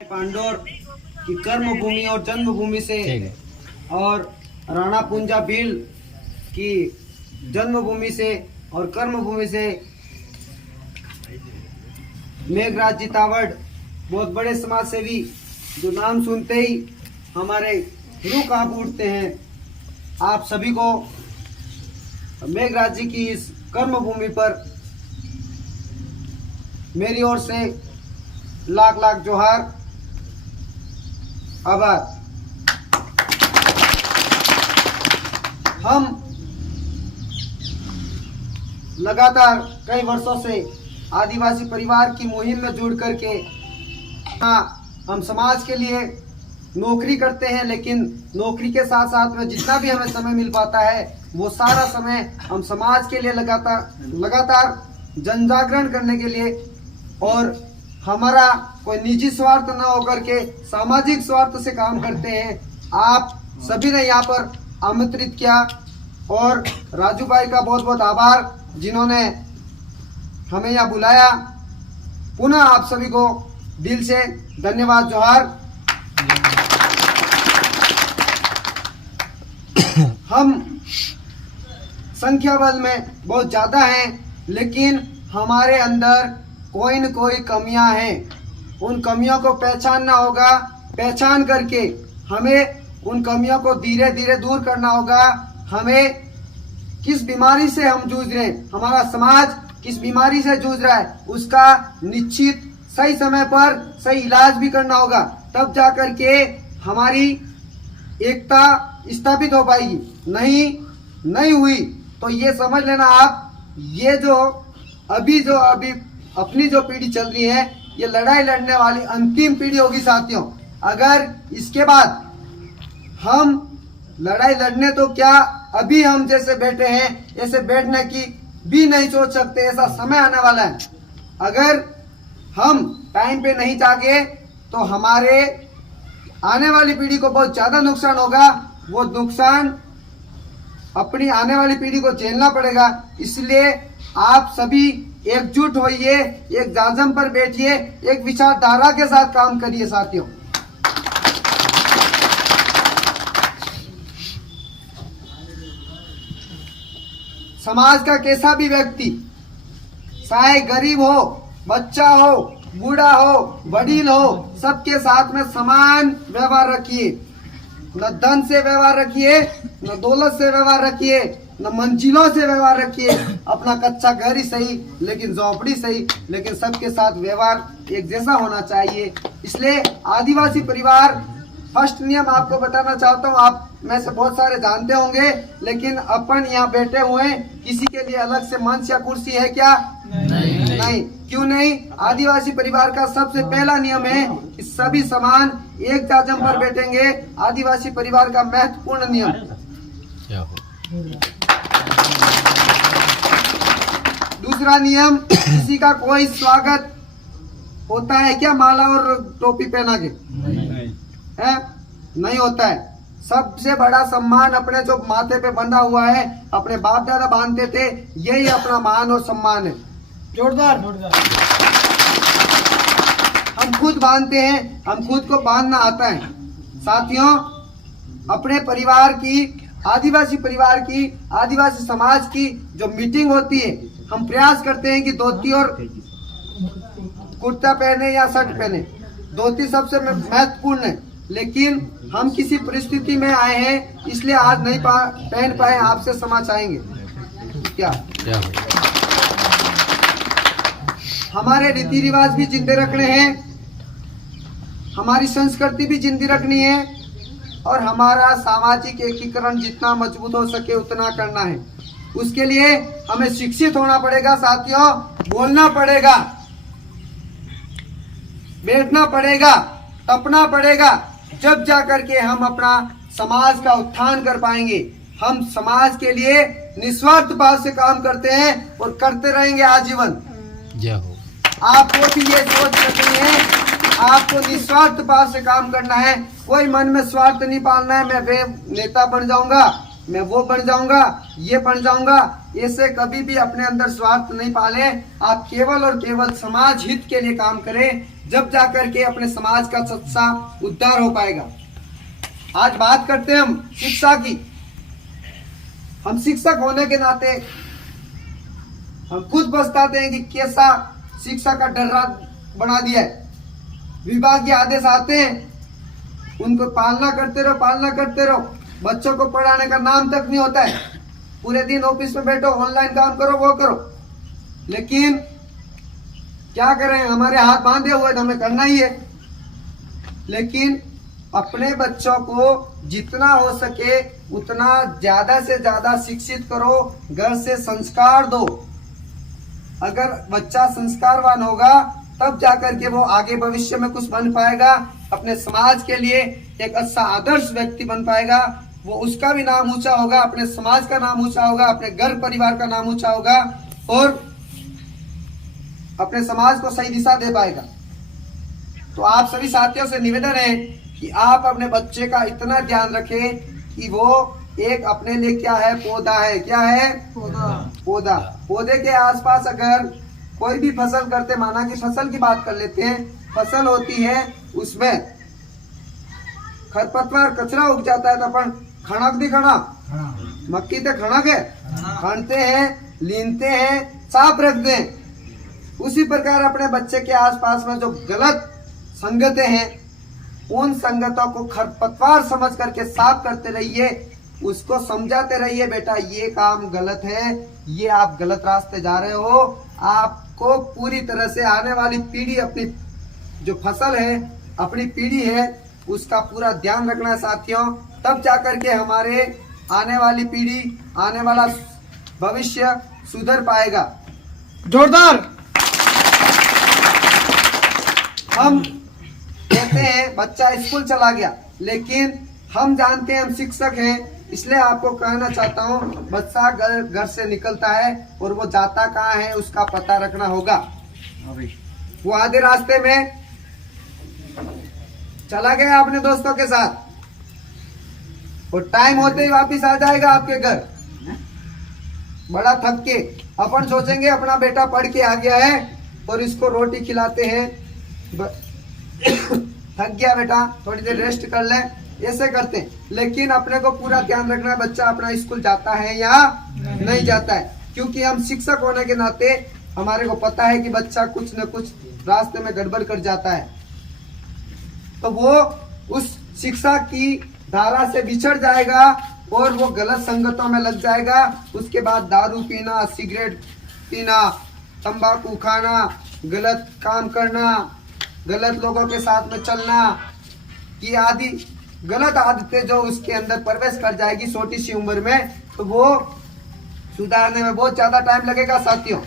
पांडोर की कर्म भूमि और जन्मभूमि से और राणा पुंजा भील की जन्मभूमि से और कर्मभूमि से मेघराज जितावड़ बहुत बड़े समाज सेवी जो नाम सुनते ही हमारे रूह कांप उठते हैं। आप सभी को मेघराज जी की इस कर्मभूमि पर मेरी ओर से लाख लाख जोहार, आभार। हम लगातार कई वर्षों से आदिवासी परिवार की मुहिम में जुड़ करके हम समाज के लिए नौकरी करते हैं, लेकिन नौकरी के साथ साथ में जितना भी हमें समय मिल पाता है वो सारा समय हम समाज के लिए लगातार जन जागरण करने के लिए और हमारा कोई निजी स्वार्थ न होकर के सामाजिक स्वार्थ से काम करते हैं। आप सभी ने यहाँ पर आमंत्रित किया और राजू भाई का बहुत बहुत आभार जिन्होंने हमें यहाँ बुलाया। पुनः आप सभी को दिल से धन्यवाद, जोहार। हम संख्या बल में बहुत ज्यादा हैं, लेकिन हमारे अंदर कोई न कोई कमियां हैं। उन कमियों को पहचानना होगा, पहचान करके हमें उन कमियों को धीरे धीरे दूर करना होगा। हमें किस बीमारी से हम जूझ रहे हैं, हमारा समाज किस बीमारी से जूझ रहा है, उसका निश्चित सही समय पर सही इलाज भी करना होगा। तब जाकर के हमारी एकता स्थापित हो पाएगी। नहीं हुई तो ये समझ लेना आप, ये जो अभी अपनी जो पीढ़ी चल रही है ये लड़ाई लड़ने वाली अंतिम पीढ़ी होगी साथियों। अगर इसके बाद हम लड़ाई लड़ने तो क्या अभी हम जैसे बैठे हैं ऐसे बैठने की भी नहीं सोच सकते, ऐसा समय आने वाला है। अगर हम टाइम पे नहीं जागे तो हमारे आने वाली पीढ़ी को बहुत ज्यादा नुकसान होगा। वो नुकसान अपनी आने वाली पीढ़ी को झेलना पड़ेगा। इसलिए आप सभी एकजुट होइए, एक जाजम पर बैठिए, एक विचारधारा के साथ काम करिए साथियों। समाज का कैसा भी व्यक्ति, चाहे गरीब हो, बच्चा हो, बूढ़ा हो, वडील हो, सबके साथ में समान व्यवहार रखिए। न धन से व्यवहार रखिए, न दौलत से व्यवहार रखिए, न मंजिलों से व्यवहार रखिए। अपना कच्चा घर ही सही, लेकिन झोपड़ी सही, लेकिन सबके साथ व्यवहार एक जैसा होना चाहिए। इसलिए आदिवासी परिवार फर्स्ट नियम आपको बताना चाहता हूँ। आप में से बहुत सारे जानते होंगे, लेकिन अपन यहाँ बैठे हुए हैं, किसी के लिए अलग से मंच या कुर्सी है क्या? नहीं। क्यों नहीं? आदिवासी परिवार का सबसे पहला नियम है कि सभी समान एक जाजम पर बैठेंगे। आदिवासी परिवार का महत्वपूर्ण नियम। दूसरा नियम, किसी का कोई स्वागत होता है क्या माला और टोपी पहना के? नहीं होता है। सबसे बड़ा सम्मान अपने जो माथे पे बंधा हुआ है, अपने बाप दादा बांधते थे, यही अपना मान और सम्मान है। जोरदार। हम खुद बांधते हैं, हम खुद को बांधना आता है साथियों। अपने परिवार की, आदिवासी परिवार की, आदिवासी समाज की जो मीटिंग होती है, हम प्रयास करते हैं कि धोती और कुर्ता पहने या शर्ट पहने। धोती सबसे महत्वपूर्ण है, लेकिन हम किसी परिस्थिति में आए हैं इसलिए आज नहीं पहन पाए। आपसे क्षमा चाहेंगे क्या? हमारे रीति रिवाज भी जिंदे रखने हैं, हमारी संस्कृति भी जिंदी रखनी है और हमारा सामाजिक एकीकरण जितना मजबूत हो सके उतना करना है। उसके लिए हमें शिक्षित होना पड़ेगा साथियों, बोलना पड़ेगा, बैठना पड़ेगा, तपना पड़ेगा। जब जाकर के हम अपना समाज का उत्थान कर पाएंगे। हम समाज के लिए निस्वार्थ भाव से काम करते हैं और करते रहेंगे आजीवन। आपको भी ये सोच रखनी है, आपको निस्वार्थ भाव से काम करना है। कोई मन में स्वार्थ नहीं पालना है, मैं वे नेता बन जाऊंगा, मैं वो बन जाऊंगा, ये बन जाऊंगा, ऐसे कभी भी अपने अंदर स्वार्थ नहीं पाले। आप केवल और केवल समाज हित के लिए काम करें, जब जाकर के अपने समाज का सच्चा उद्धार हो पाएगा। आज बात करते हैं हम शिक्षा की। हम शिक्षक होने के नाते हम खुद पछताते हैं कि कैसा शिक्षा का डर्रा बना दिया है। विभागीय आदेश आते हैं, उनको पालना करते रहो। बच्चों को पढ़ाने का नाम तक नहीं होता है। पूरे दिन ऑफिस में बैठो, ऑनलाइन काम करो, वो करो, लेकिन क्या करें, हमारे हाथ बांधे हुए तो हमें करना ही है। लेकिन अपने बच्चों को जितना हो सके उतना ज्यादा से ज्यादा शिक्षित करो, घर से संस्कार दो। अगर बच्चा संस्कारवान होगा तब जाकर के वो आगे भविष्य में कुछ बन पाएगा, अपने समाज के लिए एक अच्छा आदर्श व्यक्ति बन पाएगा। वो उसका भी नाम ऊंचा होगा, अपने समाज का नाम ऊंचा होगा, अपने घर परिवार का नाम ऊंचा होगा और अपने समाज को सही दिशा दे पाएगा। तो आप सभी साथियों से निवेदन है कि आप अपने बच्चे का इतना ध्यान रखें कि वो एक अपने लिए क्या है, पौधा है। क्या है? पौधा। पौधे के आसपास अगर कोई भी फसल करते, माना कि फसल की बात कर लेते हैं, फसल होती है उसमें खरपतवार कचरा उग जाता है तो अपन खनक दी खना मक्की ते खनक है, खनते हैं, लीनते हैं, साफ रखते हैं। उसी प्रकार अपने बच्चे के आसपास में जो गलत संगतें हैं उन संगतों को खरपतवार समझ करके साफ करते रहिए, उसको समझाते रहिए, बेटा ये काम गलत है, ये आप गलत रास्ते जा रहे हो। आपको पूरी तरह से आने वाली पीढ़ी, अपनी जो फसल है, अपनी पीढ़ी है, उसका पूरा ध्यान रखना है साथियों। तब जाकर के हमारे आने वाली पीढ़ी, आने वाला भविष्य सुधर पाएगा। जोरदार। हम कहते हैं बच्चा स्कूल चला गया, लेकिन हम जानते हैं हम शिक्षक हैं, इसलिए आपको कहना चाहता हूँ बच्चा घर से निकलता है और वो जाता कहाँ है उसका पता रखना होगा। वो आधे रास्ते में चला गया अपने दोस्तों के साथ और टाइम होते ही वापिस आ जाएगा आपके घर बड़ा थक के। अपन सोचेंगे अपना बेटा पढ़ के आ गया है और इसको रोटी खिलाते हैं, थक गया बेटा थोड़ी देर रेस्ट कर ले, ऐसे करते हैं। लेकिन अपने को पूरा ध्यान रखना है बच्चा अपना स्कूल जाता है या नहीं जाता है, क्योंकि हम शिक्षक होने के नाते हमारे को पता है कि बच्चा कुछ न कुछ रास्ते में गड़बड़ कर जाता है, तो वो उस शिक्षा की धारा से बिछड़ जाएगा और वो गलत संगतों में लग जाएगा। उसके बाद दारू पीना, सिगरेट पीना, तंबाकू खाना, गलत काम करना, गलत लोगों के साथ में चलना, ये आदि गलत आदतें जो उसके अंदर प्रवेश कर जाएगी छोटी सी उम्र में, तो वो सुधारने में बहुत ज्यादा टाइम लगेगा साथियों।